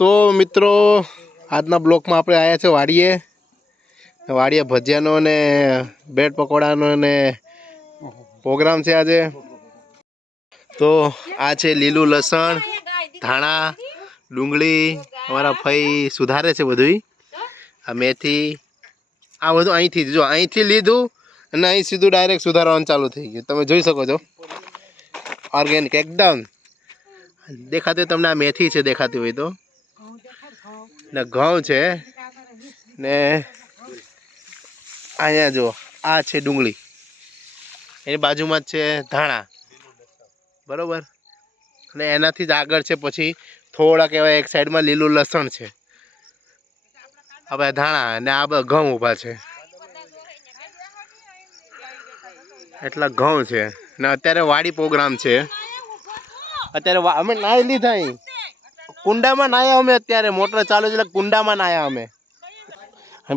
તો મિત્રો આજના બ્લોકમાં આપણે આવ્યા છે વાડીએ ભજીયાનો અને બ્રેડ પકોડાનો અને પ્રોગ્રામ છે આજે. તો આ છે લીલું લસણ, ધાણા, ડુંગળી, અમારા ભાઈ સુધારે છે બધું. આ મેથી, આ બધું અહીંથી લીધું અને અહીં સીધું ડાયરેક્ટ સુધારવાનું ચાલુ થઈ ગયું. તમે જોઈ શકો છો ઓર્ગેનિક એકદમ દેખાતું. તમને આ મેથી છે દેખાતી હોય તો, ને ઘઉં છે, ને અહીંયા જો આ છે ડુંગળી, એની બાજુમાં જ છે ધાણા, બરોબર. અને એનાથી જ આગળ છે પછી થોડાક એવા એક સાઈડમાં લીલું લસણ છે, હવે ધાણા, અને આ ઘઉં ઊભા છે. એટલા ઘઉં છે ને અત્યારે વાડી પ્રોગ્રામ છે. અત્યારે અમે નાહી લીધા, અહીં કુંડામાં નાહ્યા અમે. અત્યારે મોટર ચાલુ છે એટલે કુંડામાં નાહ્યા અમે.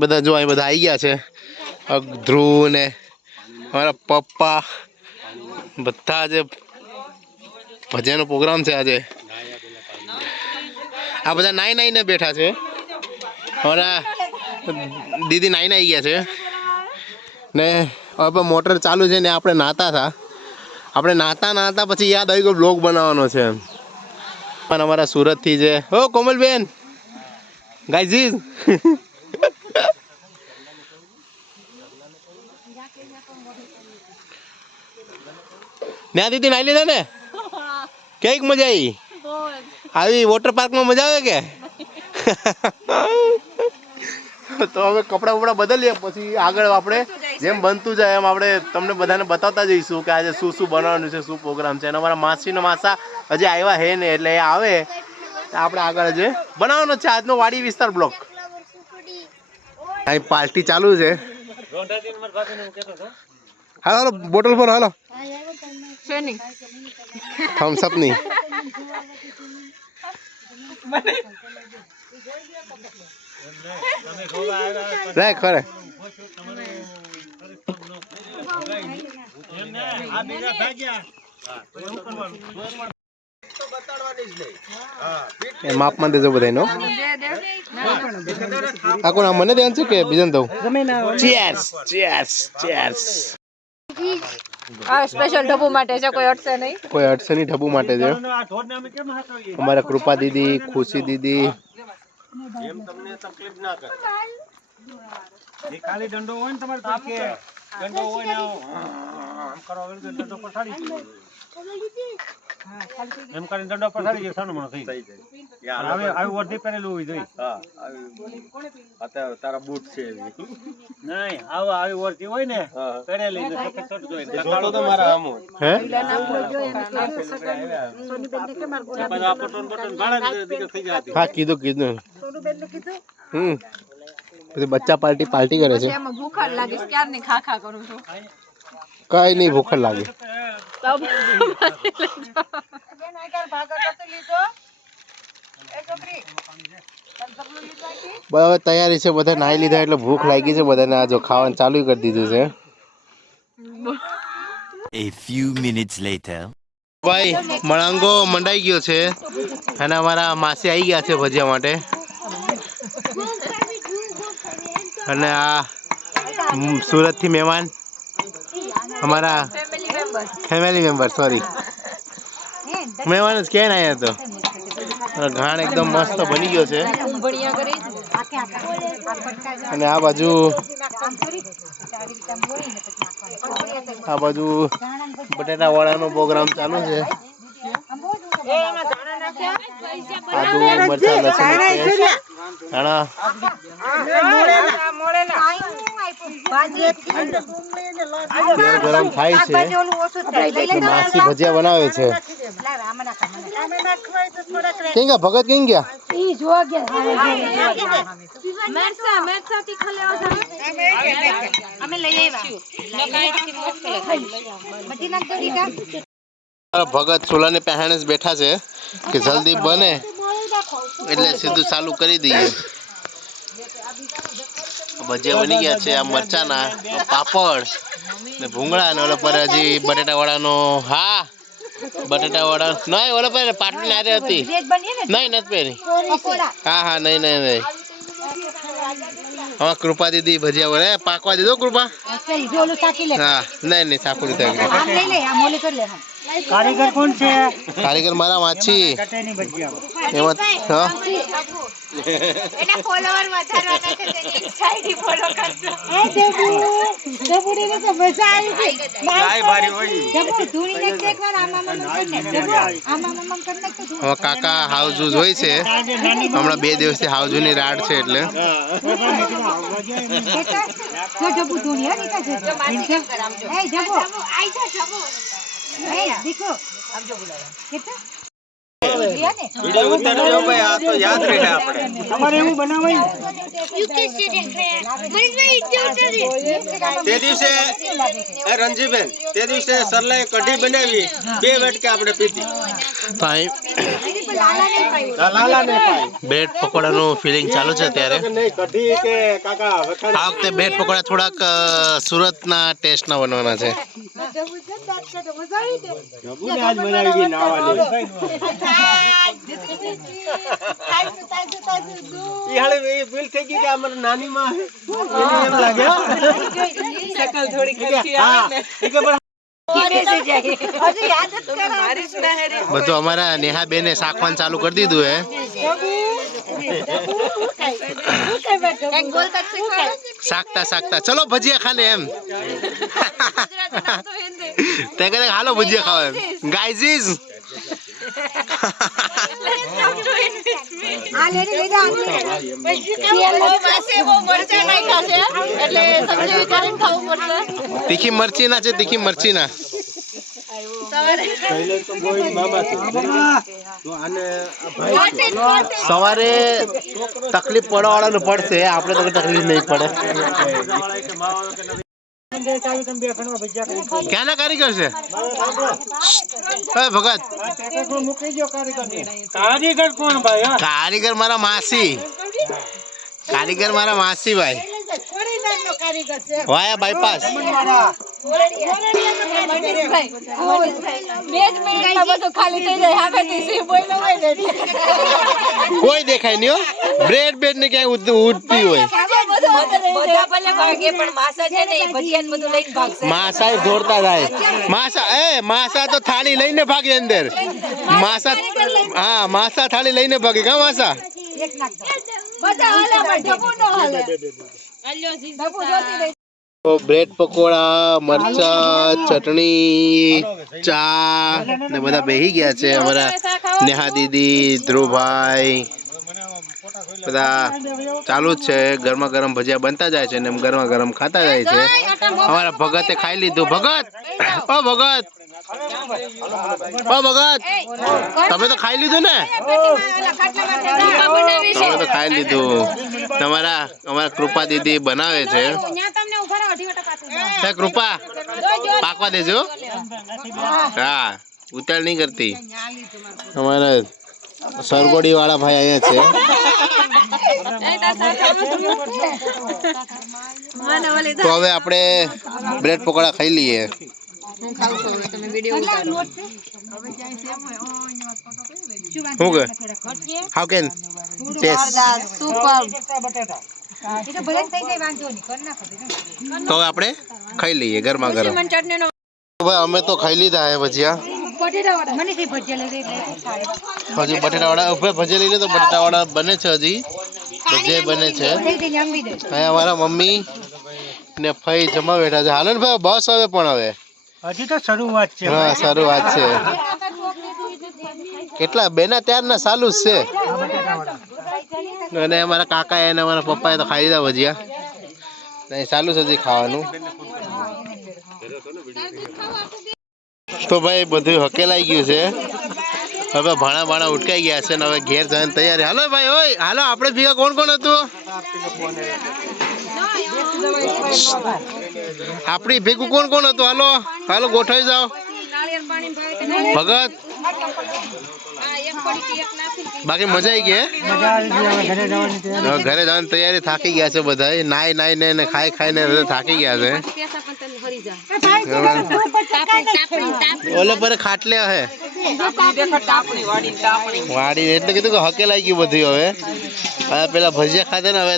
બધા જો અહીં બધા આવી ગયા છે, ધ્રુવ ને મારા પપ્પા, બધા જે ભજીયાનો પ્રોગ્રામ છે આજે. આ બધા નાઈને બેઠા છે. અમારા દીદી નાઈને આવી ગયા છે ને હવે મોટર ચાલુ છે ને આપણે નાહતા હતા. આપણે નાહતા પછી યાદ આવી ગયો બ્લોગ બનાવવાનો છે. પણ અમારા સુરતથી છે. ઓ કોમલબેન, ગાયજી દીદી નાઈ લીધા ને? કઈક મજા આવી વોટર પાર્કમાં? મજા આવે કે? તો હવે કપડાં વપડા બદલીએ, પછી આગળ આપણે જેમ બનતું જાય એમ આપણે તમને બધાને બતાવતા જઈશું કે આજે શું શું બનાવવાનું છે, શું પ્રોગ્રામ છે. અને અમારા માસી ને માસા હજી આવ્યા હે ને, એટલે એ આવે આપણે આગળ હજી બનાવવાનો છે આજનો વાડી વિસ્તાર બ્લોક. અહીં પાર્ટી ચાલુ છે. હાલો બોટલ પર, હાલો થમ્સ અપ ની. રાખ ખરે માપમાં દેજો બધાનો. આ કોણ મને ધ્યાન છે કે બીજાને દઉં? Cheers cheers cheers. આ સ્પેશિયલ ઢબુ માટે છે, કોઈ અડશે નહીં. કોઈ અડશે નહીં, ઢબુ માટે છે. અમારા કૃપા દીદી, ખુશી દીદી. એમ તમને તકલીફ ના કરે. એ ખાલી દંડો હોય ને તમારે પાસે, દંડો હોય ને આમ કરો દંડો પછાડી એમ કરીને દંડો પછાડી જાય, સાનો મણો થઈ જાય. હવે આવી વર્ધી પહેરેલું હોય જોઈ. હા અત્યારે તારા બૂટ છે નહીં, આવી વર્ધી હોય ને પહેરેલી ને સફેદ શર્ટ જોઈ જોતો તો મારા આમો હે આ પટન ગાળા દીકર થઈ જાય. હા કીધું પછી બચ્ચા પાર્ટી કરે છે. એમાં ભૂખ લાગે છે, ક્યારની ખાખા કરું છું. કઈ નહીં ભૂખ લાગે. બરાબર તૈયારી છે, બધા નાઈ લીધા એટલે ભૂખ લાગી છે બધાને. આ જો ખાવાનું ચાલુ કરી દીધું છે. A few minutes later. ભાઈ મણાંગો મંડાઈ ગયો છે અને અમારા માસી આવી ગયા છે ભજીયા માટે. અને આ સુરતથી મહેમાન, અમારા ફેમિલી મેમ્બર, સોરી મહેમાન જ ક્યાં આવ્યા તો. ઘાણ એકદમ મસ્ત બની ગયો છે. અને આ બાજુ બટેટા વાળાનો પ્રોગ્રામ ચાલુ છે. આદુ મરચા લસણ ધાણા તેલ ગરમ થાય છે. માસી ભજીયા બનાવે છે. કઈ ગયા ભગત? કઈ ગયા? ભગત ચૂલાને પહેણે જ બેઠા છે કે જલ્દી બને એટલે સીધું ચાલુ કરી દઈએ. ભજીયા બની ગયા છે. આ મરચાના પાપડ ને ભૂંગળા ને ઓલા પર હજી બટેટા વાળાનો. હા બટેટા વડા નહીં ઓલા પહેરે પાટલી નારે હતી નહીં નથી પહેરી હા હા નહીં નહીં નહીં હા કૃપા દીદી ભજીયા વડે પાકવા દીધો કૃપા હા નહીં નહીં સાકુડી થઈ કારીગર કોણ છે? કારીગર મારા માછી કટેની ભજીયા. એમાં હા એના ફોલોવર વધારવાના છે તેની ઇન્સ્ટાઈડી ફોલો કરજો હવે કાકા હાઉઝ હોય છે હમણાં 2 દિવસથી હાઉઝની રાડ છે એટલે તમારે એવું બનાવાય તે દિવસે રણજીબેન તે દિવસે સરલાએ કઢી બનાવી 2 વાટકે આપણે પીધી બ્રેડ પકોડાનું ફિલિંગ ચાલુ છે અત્યારે કઢી કે કાકા આ વખતે બ્રેડ પકોડા થોડાક સુરતના ટેસ્ટના બનવાના છે આજ બનાવી ગઈ નાવાની ઈ હાલે એ ભૂલ થઈ ગઈ કે અમાર નાની માં એને એમ લાગે શકલ થોડી ખરખી આવે ને કે બધું અમારા નેહા બેને શાકવાનું ચાલુ કરી દીધું હે શાકતા શાકતા ચલો ભજીયા ખાને એમ તે કહે હાલો ભજીયા ખાવા એમ ગાઈઝ તીખી મરચી ના છે તીખી મરચી ના સવારે તકલીફ પડવાવાળાનું પડશે આપણે તો તકલીફ નહીં પડે ક્યાંના કારીગર છે ભગત કારીગર કોણ ભાઈ? કારીગર મારા માસી ભાઈ વાયા બાયપાસ કોઈ દેખાય નહીં હો બ્રેડ બેડ ને ક્યાંય ઉડતી હોય માસા દોડતા જાય માસા તો થાળી લઈને ભાગે અંદર માસા થાળી લઈને ભાગે કા માસા તો બ્રેડ પકોડા મરચા ચટણી ચા ને બધા બેહી ગયા છે અમારા નેહા દીદી ધ્રુવભાઈ બધા ચાલુ જ છે ગરમા ગરમ ભજીયા બનતા જાય છે ને એમ ગરમા ગરમ ખાતા જાય છે અમારા ભગતે ખાઈ લીધું ભગત તમે તો ખાઈ લીધું ને તમે તો ખાઈ લીધું અમારા કૃપા દીદી બનાવે છે કૃપા પાકવા દેજો હા ઉતાળ નહીં કરતી અમારા સરગોડી વાળા ભાઈ અહીંયા છે તો હવે આપણે બ્રેડ પકોડા ખાઈ લઈએ શું કે હાઉ કેન ટેસ્ટ તો આપણે ખાઈ લઈએ ગરમા ગરમ અમે તો ખાઈ લીધા હે ભજીયા હજી બટેટા વડા ભજીયા લઈ લે તો બટેટા વડા બને છે હજી ભજીયા બને છે અહીંયા અમારા મમ્મી ને ફઈ જમા બેઠા છે હાલો ને ભાઈ બસ હવે પણ હવે હજી તો શરૂઆત છે. હા શરૂઆત છે કેટલા બેના ત્યારના ચાલુ જ છે અને અમારા કાકા અને અમારા પપ્પાએ તો ખાઈ લીધા ભજીયા નહીં ચાલુ છે હજી ખાવાનું તો ભાઈ બધું હકેલાઈ ગયું છે હવે ભાણા ઉટકાઈ ગયા છે ને હવે ઘેર જવાની તૈયારી હાલો ભાઈ ઓય હાલો આપણે ભેગા કોણ કોણ હતું આપણી ભેગું કોણ કોણ હતું હાલો હાલો ગોઠવાઈ જાઓ ભગત બાકી મજા આવી ગઈ હે? મજા આવી ગઈ. હવે ઘરે જવાની તૈયારી. હવે ઘરે જવાની તૈયારી થાકી ગયા છે બધા નાઈ નાઈને ને ખાઈ ખાઈને બધા થાકી ગયા છે ઓલો પર ખાટલે હે વાડી એટલે કીધું કે હકેલાઈ ગયું બધી હવે પેલા ભજીયા ખાધે ને હવે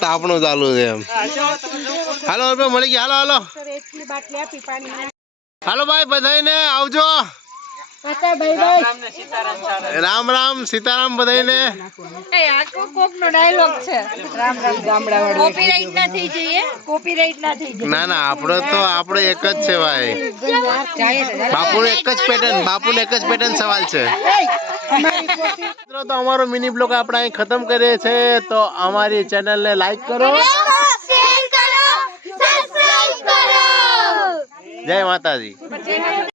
તાપણું ચાલુ છે એમ હાલો મળી ગયા હાલો હાલો ભાઈ બધાને આવજો રામ રામ સીતારામ બધાને ના ના આપણો તો આપણો એક જ છે ભાઈ બાપુનો એક જ પેટર્ન સવાલ છે મિત્રો તો અમારો મિની બ્લોગ આપણે અહીં ખતમ કરીએ છે તો અમારી ચેનલને લાઈક કરો જય માતાજી